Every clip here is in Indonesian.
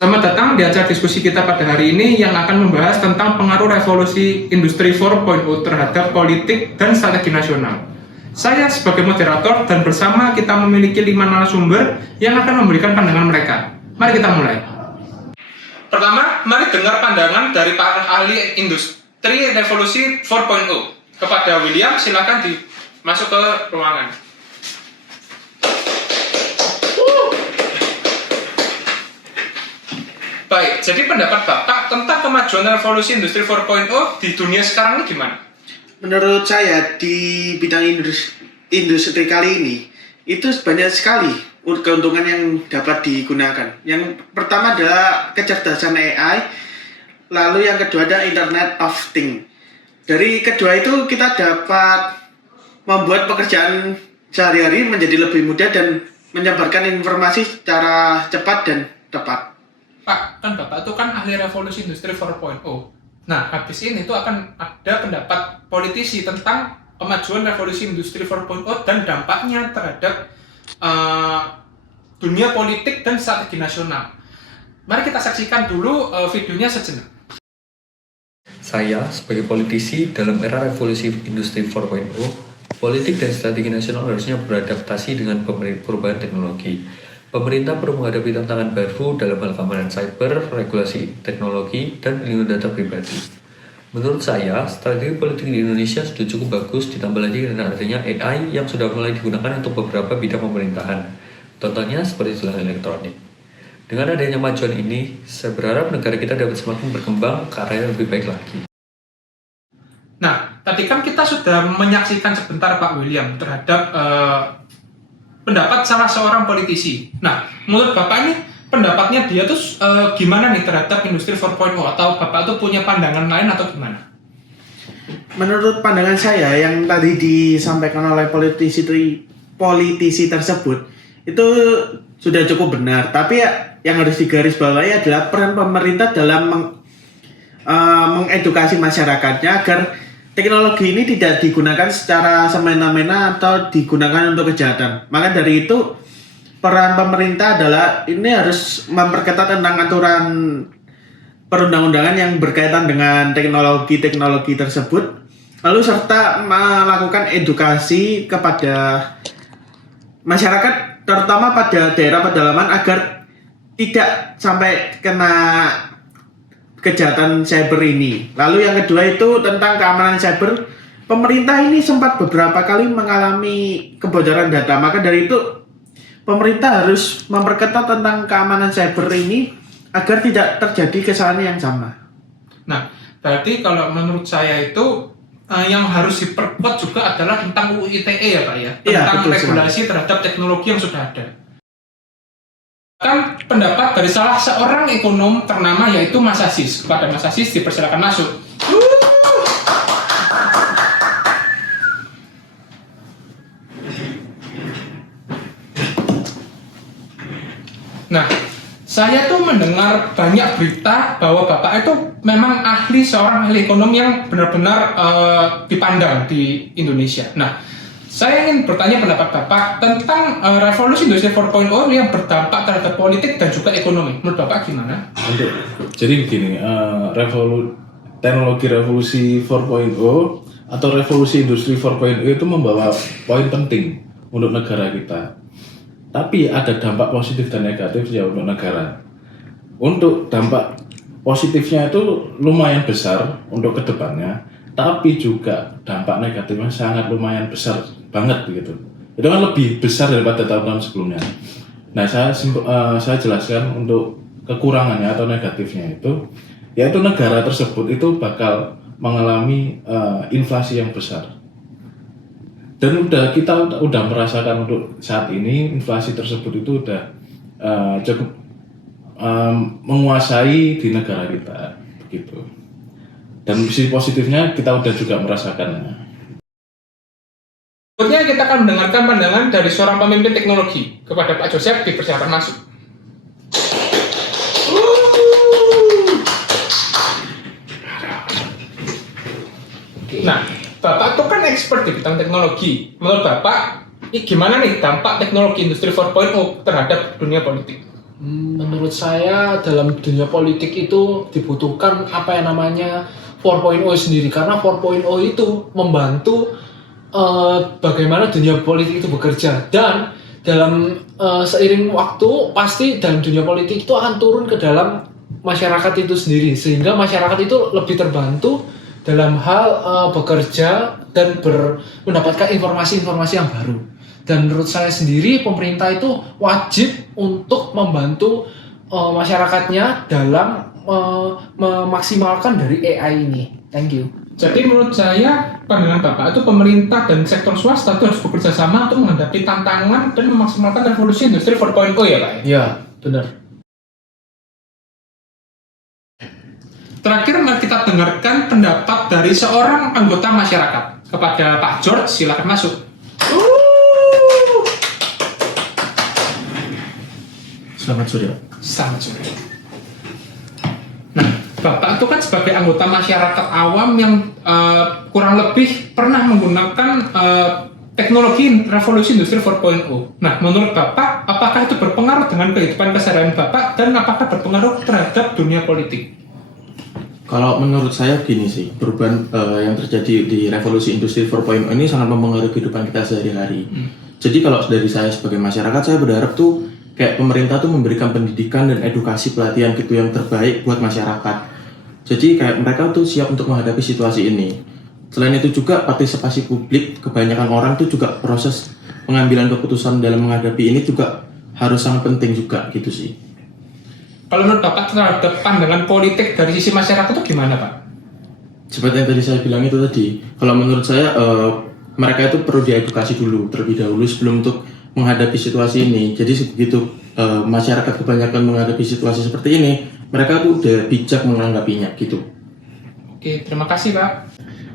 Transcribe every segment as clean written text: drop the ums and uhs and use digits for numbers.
Selamat datang di acara diskusi kita pada hari ini yang akan membahas tentang pengaruh revolusi industri 4.0 terhadap politik dan strategi nasional. Saya sebagai moderator dan bersama kita memiliki 5 narasumber yang akan memberikan pandangan mereka. Mari kita mulai. Pertama, mari dengar pandangan dari para ahli industri revolusi 4.0. Kepada William, silakan masuk ke ruangan. Baik, jadi pendapat Bapak tentang kemajuan revolusi industri 4.0 di dunia sekarang ini gimana? Menurut saya di bidang industri kali ini itu banyak sekali keuntungan yang dapat digunakan. Yang pertama adalah kecerdasan AI, lalu yang kedua ada Internet of Things. Dari kedua itu kita dapat membuat pekerjaan sehari-hari menjadi lebih mudah dan menyebarkan informasi secara cepat dan tepat. Pak, kan Bapak itu kan ahli revolusi industri 4.0. Nah, habis ini itu akan ada pendapat politisi tentang kemajuan revolusi industri 4.0 dan dampaknya terhadap dunia politik dan strategi nasional. Mari kita saksikan dulu videonya sejenak. Saya, sebagai politisi dalam era revolusi industri 4.0, politik dan strategi nasional harusnya beradaptasi dengan perubahan teknologi. Pemerintah perlu menghadapi tantangan baru dalam hal keamanan cyber, regulasi teknologi, dan perlindungan data pribadi. Menurut saya, strategi politik di Indonesia sudah cukup bagus, ditambah lagi dengan adanya AI yang sudah mulai digunakan untuk beberapa bidang pemerintahan. Contohnya seperti tilang elektronik. Dengan adanya kemajuan ini, saya berharap negara kita dapat semakin berkembang ke arah yang lebih baik lagi. Nah, tadi kan kita sudah menyaksikan sebentar Pak William terhadap pendapat salah seorang politisi. Nah, menurut Bapak ini pendapatnya dia tuh gimana nih terhadap industri 4.0 atau Bapak tuh punya pandangan lain atau gimana? Menurut pandangan saya yang tadi disampaikan oleh politisi tersebut itu sudah cukup benar. Tapi yang harus digarisbawahi adalah peran pemerintah dalam mengedukasi masyarakatnya agar teknologi ini tidak digunakan secara semena-mena atau digunakan untuk kejahatan. Maka dari itu peran pemerintah adalah ini harus memperketat tentang aturan perundang-undangan yang berkaitan dengan teknologi tersebut, lalu serta melakukan edukasi kepada masyarakat terutama pada daerah pedalaman agar tidak sampai kena kejahatan cyber ini. Lalu yang kedua itu tentang keamanan cyber. Pemerintah ini sempat beberapa kali mengalami kebocoran data. Maka dari itu pemerintah harus memperketat tentang keamanan cyber ini agar tidak terjadi kesalahan yang sama. Nah, berarti kalau menurut saya itu yang harus diperkuat juga adalah tentang UU ITE ya Pak ya? Tentang regulasi terhadap teknologi yang sudah ada. Kan pendapat dari salah seorang ekonom ternama yaitu Mas Aziz. Kepada Mas Aziz dipersilakan masuk. Nah, saya tuh mendengar banyak berita bahwa Bapak itu memang seorang ahli ekonom yang benar-benar dipandang di Indonesia. Nah, saya ingin bertanya pendapat Bapak tentang revolusi industri 4.0 yang berdampak terhadap politik dan juga ekonomi. Menurut Bapak gimana? Jadi begini, teknologi revolusi 4.0 atau revolusi industri 4.0 itu membawa poin penting untuk negara kita. Tapi ada dampak positif dan negatif ya untuk negara. Untuk dampak positifnya itu lumayan besar untuk kedepannya, tapi juga dampak negatifnya sangat lumayan besar banget gitu. Itu kan lebih besar daripada tahun-tahun sebelumnya. Nah, saya jelaskan untuk kekurangannya atau negatifnya itu, yaitu negara tersebut itu bakal mengalami inflasi yang besar. Dan kita udah merasakan untuk saat ini inflasi tersebut itu udah cukup menguasai di negara kita begitu. Dan sisi positifnya kita udah juga merasakannya. Berikutnya kita akan mendengarkan pandangan dari seorang pemimpin teknologi. Kepada Pak Joseph dipersilakan masuk. Nah, Bapak itu kan expert di bidang teknologi. Menurut Bapak, gimana nih dampak teknologi industri 4.0 terhadap dunia politik? Menurut saya dalam dunia politik itu dibutuhkan apa yang namanya 4.0 sendiri, karena 4.0 itu membantu bagaimana dunia politik itu bekerja, dan dalam seiring waktu pasti dalam dunia politik itu akan turun ke dalam masyarakat itu sendiri, sehingga masyarakat itu lebih terbantu dalam hal bekerja dan mendapatkan informasi-informasi yang baru. Dan menurut saya sendiri pemerintah itu wajib untuk membantu masyarakatnya dalam memaksimalkan dari AI ini. Thank you. Jadi menurut saya, pandangan Bapak itu pemerintah dan sektor swasta itu harus bekerja sama untuk menghadapi tantangan dan memaksimalkan revolusi industri 4.0 ya Pak? Ya, benar. Terakhir mari kita dengarkan pendapat dari seorang anggota masyarakat. Kepada Pak George, silakan masuk. Selamat sore. Selamat sore. Nah, Bapak itu kan sebagai anggota masyarakat awam yang kurang lebih pernah menggunakan teknologi revolusi industri 4.0. Nah, menurut Bapak, apakah itu berpengaruh dengan kehidupan keseharian Bapak dan apakah berpengaruh terhadap dunia politik? Kalau menurut saya gini sih, perubahan yang terjadi di revolusi industri 4.0 ini sangat mempengaruhi kehidupan kita sehari-hari. Jadi kalau dari saya sebagai masyarakat, saya berharap tuh kayak pemerintah tuh memberikan pendidikan dan edukasi pelatihan gitu yang terbaik buat masyarakat. Jadi kayak mereka tuh siap untuk menghadapi situasi ini. Selain itu juga partisipasi publik, kebanyakan orang tuh juga proses pengambilan keputusan dalam menghadapi ini juga harus sangat penting juga gitu sih. Kalau menurut Bapak terhadap pandangan politik dari sisi masyarakat itu gimana Pak? Seperti yang tadi saya bilang itu tadi, kalau menurut saya mereka itu perlu diedukasi dulu terlebih dahulu sebelum untuk menghadapi situasi ini. Jadi begitu masyarakat kebanyakan menghadapi situasi seperti ini, mereka tuh udah bijak menanggapinya gitu. Oke, terima kasih Pak.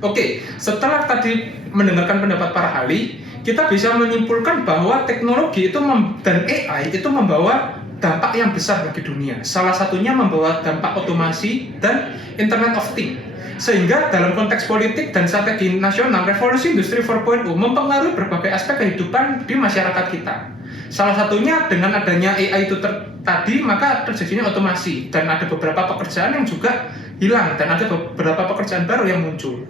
Oke, setelah tadi mendengarkan pendapat para ahli, kita bisa menyimpulkan bahwa teknologi itu dan AI itu membawa dampak yang besar bagi dunia. Salah satunya membawa dampak otomasi dan Internet of Things. Sehingga dalam konteks politik dan strategi nasional, revolusi industri 4.0 mempengaruhi berbagai aspek kehidupan di masyarakat kita. Salah satunya dengan adanya AI itu tadi, maka terjadinya otomasi dan ada beberapa pekerjaan yang juga hilang dan ada beberapa pekerjaan baru yang muncul.